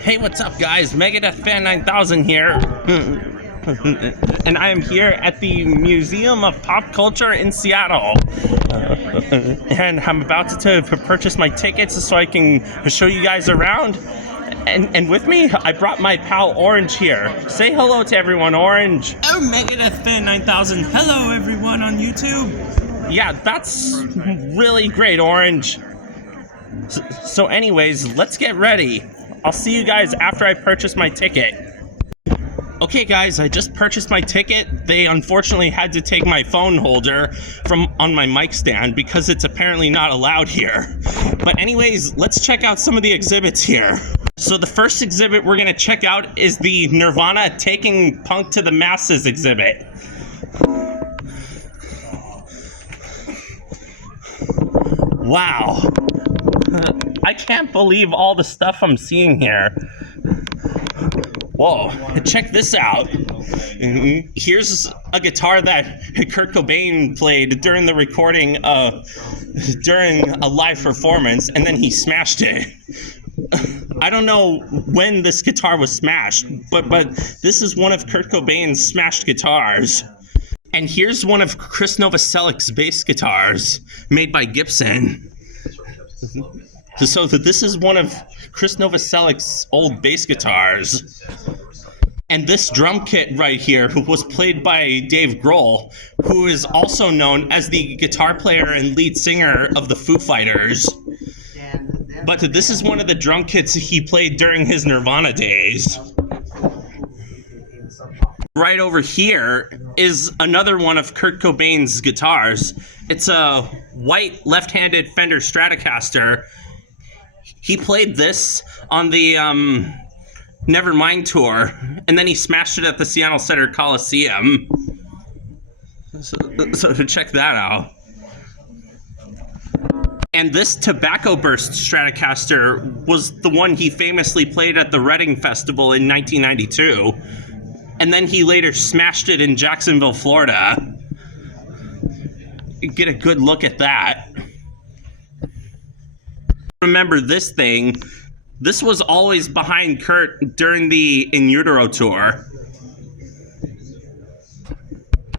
Hey, what's up, guys? Megadeth Fan 9000 here. And I am here at the Museum of Pop Culture in Seattle. And I'm about to purchase my tickets so I can show you guys around. And with me, I brought my pal Orange here. Say hello to everyone, Orange. Oh, Megadeth Fan 9000. Hello, everyone on YouTube. Yeah, that's really great, Orange. So anyways, let's get ready. I'll see you guys after I purchase my ticket. Okay guys, I just purchased my ticket. They unfortunately had to take my phone holder from on my mic stand because it's apparently not allowed here. But anyways, let's check out some of the exhibits here. So the first exhibit we're gonna check out is the Nirvana Taking Punk to the Masses exhibit. Wow. I can't believe all the stuff I'm seeing here. Whoa, check this out. Here's a guitar that Kurt Cobain played during the recording during a live performance, and then he smashed it. I don't know when this guitar was smashed, but this is one of Kurt Cobain's smashed guitars. And here's one of Chris Novoselic's bass guitars made by Gibson. So this is one of Chris Novoselic's old bass guitars. And this drum kit right here was played by Dave Grohl, who is also known as the guitar player and lead singer of the Foo Fighters. But this is one of the drum kits he played during his Nirvana days. Right over here is another one of Kurt Cobain's guitars. It's a white left-handed Fender Stratocaster. He played this on the Nevermind tour, and then he smashed it at the Seattle Center Coliseum. So to check that out. And this Tobacco Burst Stratocaster was the one he famously played at the Reading Festival in 1992. And then he later smashed it in Jacksonville, Florida. Get a good look at that. Remember this thing. This was always behind Kurt during the In Utero tour.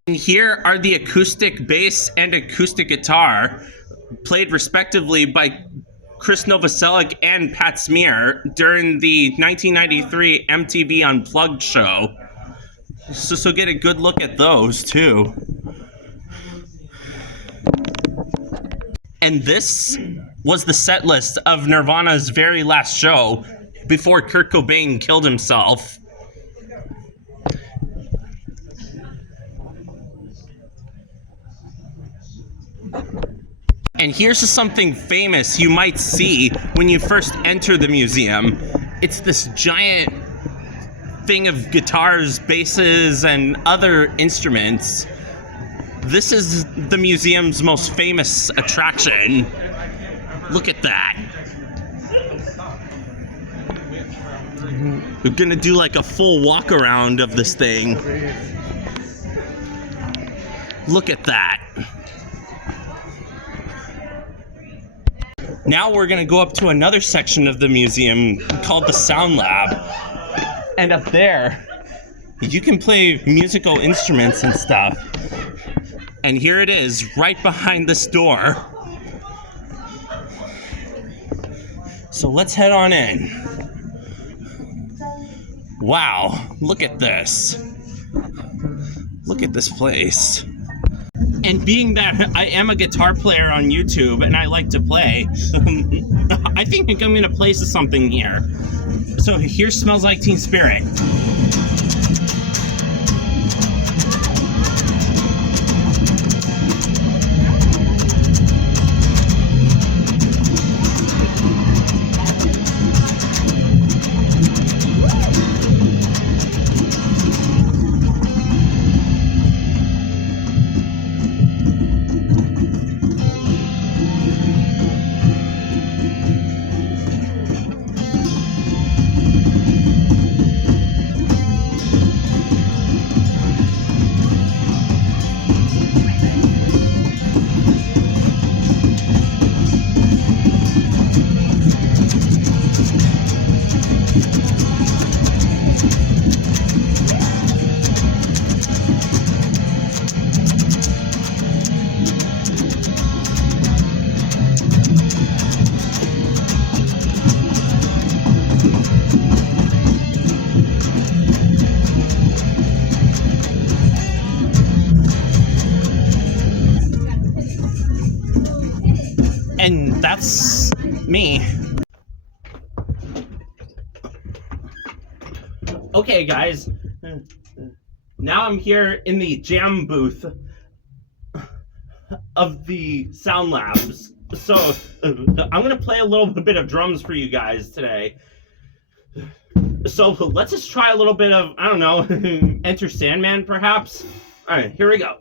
And here are the acoustic bass and acoustic guitar, played respectively by Chris Novoselic and Pat Smear during the 1993 MTV Unplugged show. So get a good look at those too. And this was the set list of Nirvana's very last show before Kurt Cobain killed himself. And here's something famous you might see when you first enter the museum. It's this giant thing of guitars, basses, and other instruments. This is the museum's most famous attraction. Look at that. We're gonna do like a full walk around of this thing. Look at that. Now we're gonna go up to another section of the museum called the Sound Lab. And up there, you can play musical instruments and stuff. And here it is, right behind this door. So let's head on in. Wow, look at this. Look at this place. And being that I am a guitar player on YouTube and I like to play, I think I'm gonna play something here. So here Smells Like Teen Spirit. that's me. Okay, guys. Now I'm here in the jam booth of the Sound Labs. So I'm gonna play a little bit of drums for you guys today. So let's just try a little bit of, I don't know, Enter Sandman perhaps? Alright, here we go.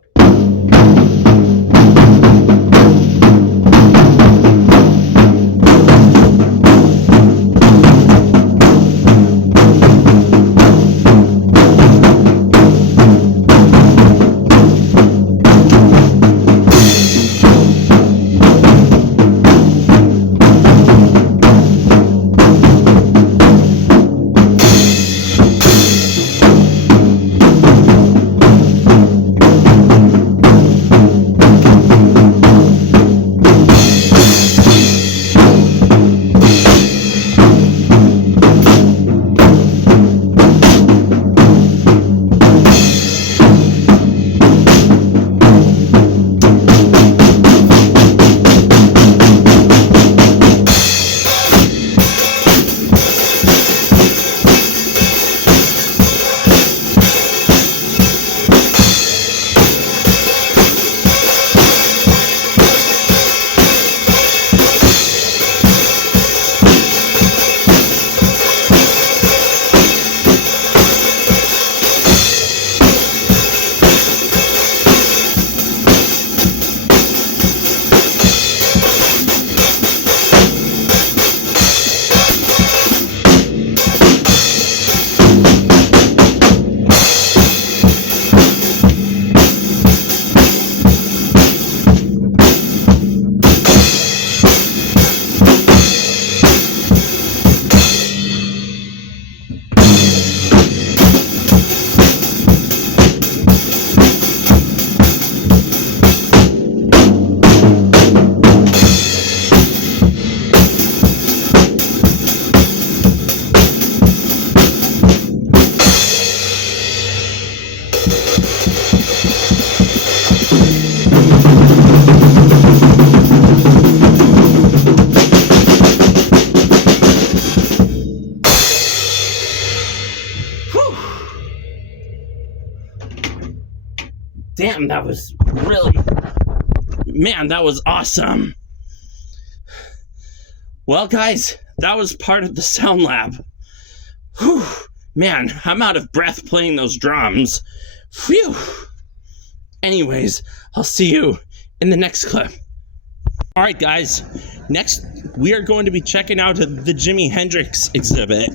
Damn, that was really... Man, that was awesome. Well, guys, that was part of the Sound Lab. Whew. Man, I'm out of breath playing those drums. Phew. Anyways, I'll see you in the next clip. Alright, guys. Next, we are going to be checking out the Jimi Hendrix exhibit.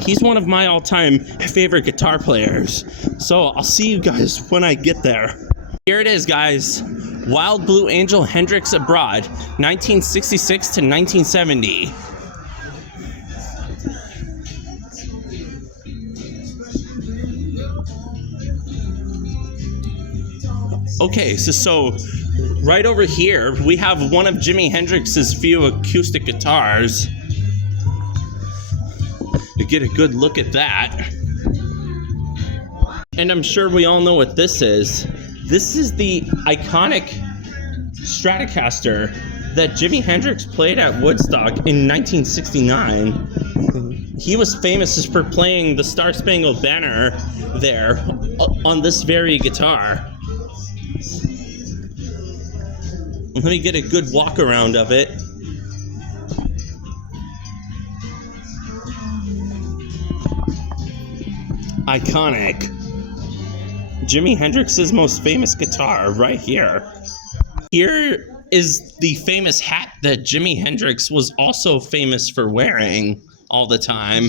He's one of my all-time favorite guitar players. So I'll see you guys when I get there. Here it is, guys. Wild Blue Angel Hendrix Abroad, 1966 to 1970. Okay, so right over here, we have one of Jimi Hendrix's few acoustic guitars. To get a good look at that. And I'm sure we all know what this is. This is the iconic Stratocaster that Jimi Hendrix played at Woodstock in 1969. He was famous for playing the Star Spangled Banner there on this very guitar. Let me get a good walk around of it. Iconic. Jimi Hendrix's most famous guitar right here. Here is the famous hat that Jimi Hendrix was also famous for wearing all the time.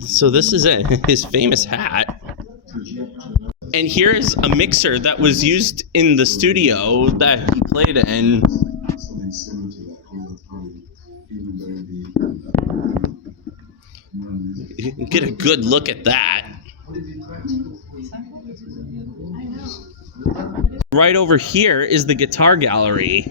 So this is it, his famous hat. And here's a mixer that was used in the studio that he played in. You can get a good look at that. Right over here is the guitar gallery.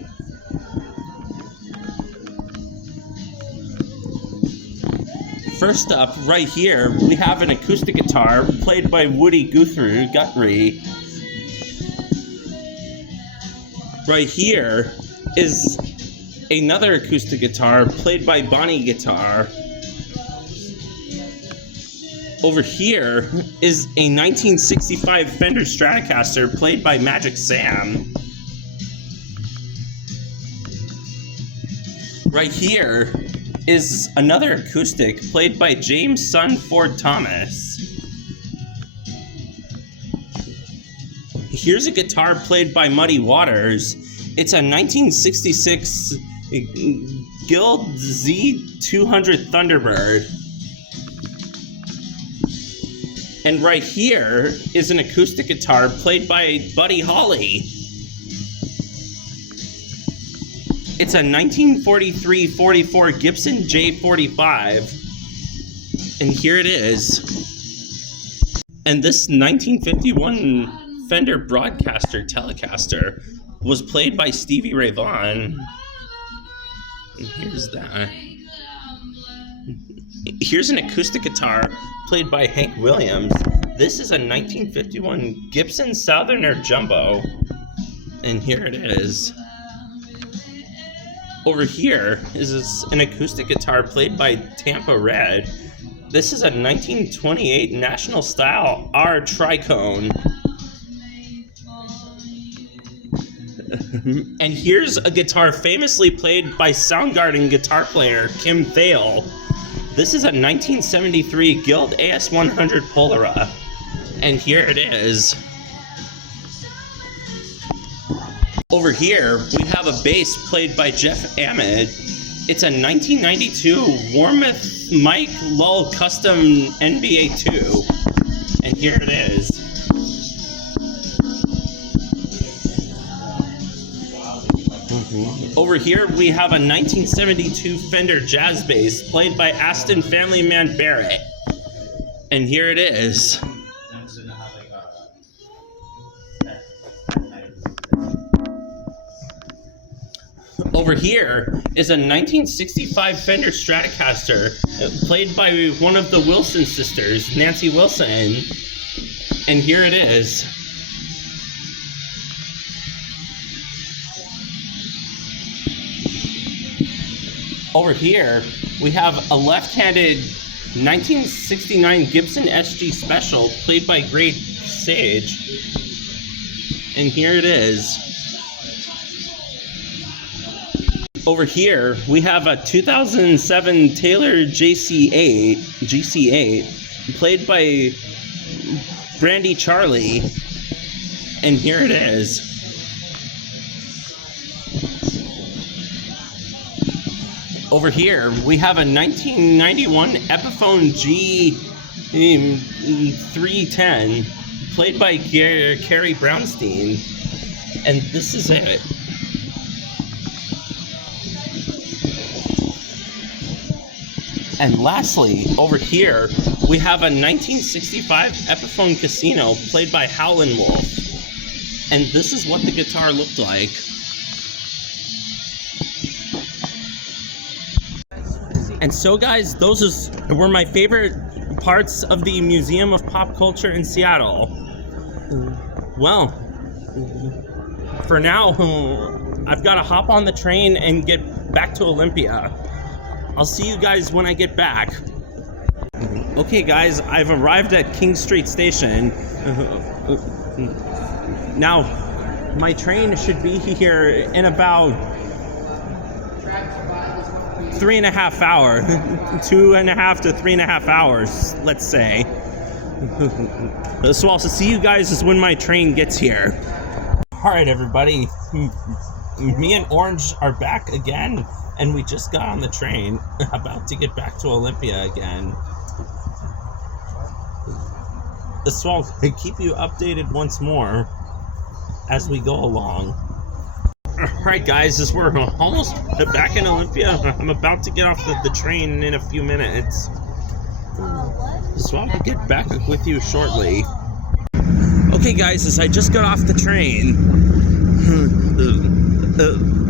First up, right here, we have an acoustic guitar played by Woody Guthrie. Right here is another acoustic guitar played by Bonnie Guitar. Over here is a 1965 Fender Stratocaster played by Magic Sam. Right here is another acoustic played by James Son Ford Thomas. Here's a guitar played by Muddy Waters. It's a 1966 Guild Z200 Thunderbird. And right here is an acoustic guitar played by Buddy Holly. It's a 1943-44 Gibson J45. And here it is. And this 1951 Fender Broadcaster Telecaster was played by Stevie Ray Vaughan. And here's that. Here's an acoustic guitar played by Hank Williams. This is a 1951 Gibson Southerner Jumbo. And here it is. Over here is an acoustic guitar played by Tampa Red. This is a 1928 National Style R Tricone. And here's a guitar famously played by Soundgarden guitar player Kim Thale. This is a 1973 Guild AS100 Polara. And here it is. Over here, we have a bass played by Jeff Ahmed. It's a 1992 Warmoth Mike Lull Custom NBA 2. And here it is. Over here, we have a 1972 Fender Jazz Bass played by Aston Family Man Barrett. And here it is. Over here is a 1965 Fender Stratocaster played by one of the Wilson sisters, Nancy Wilson. And here it is. Over here, we have a left-handed 1969 Gibson SG Special played by Great Sage. And here it is. Over here, we have a 2007 Taylor GC8 played by Brandy Charlie. And here it is. Over here, we have a 1991 Epiphone G310 played by Carrie Brownstein. And this is it. And lastly, over here, we have a 1965 Epiphone Casino played by Howlin' Wolf. And this is what the guitar looked like. And so guys, those were my favorite parts of the Museum of Pop Culture in Seattle. Well, for now, I've got to hop on the train and get back to Olympia. I'll see you guys when I get back. Okay guys, I've arrived at King Street Station. Now, my train should be here in about 3.5 hours. 2.5 to 3.5 hours, let's say. So I'll see you guys when my train gets here. Alright everybody, me and Orange are back again. And we just got on the train, about to get back to Olympia again. So I'll keep you updated once more as we go along. Alright guys, as we're almost back in Olympia, I'm about to get off the train in a few minutes. So I'll get back with you shortly. Okay guys, as I just got off the train,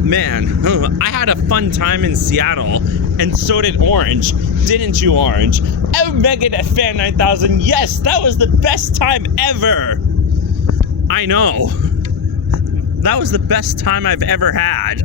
Man, I had a fun time in Seattle, and so did Orange. Didn't you, Orange? Oh, Megadeth Fan 9000, yes, that was the best time ever! I know. That was the best time I've ever had.